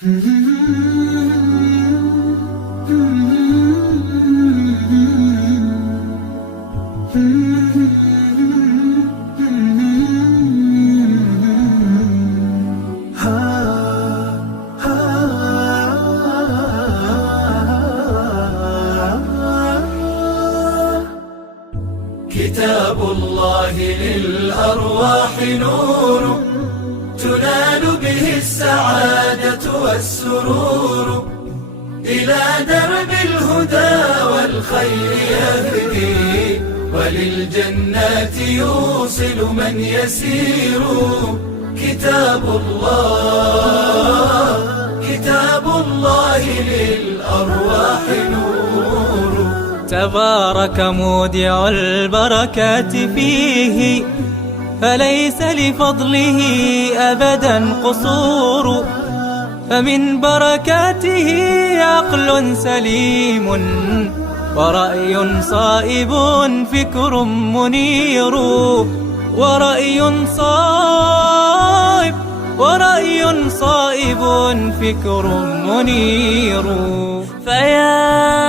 كتاب الله للأرواح نور، تنال به السعادة والسرور، إلى درب الهدى والخير يهدي، وللجنات يوصل من يسير. كتاب الله للأرواح نور. تبارك مودع البركات فيه، فليس لفضله أبدا قصور. فمن بركاته عقل سليم، ورأي صائب فكر منير. ورأي صائب فكر منير. فيا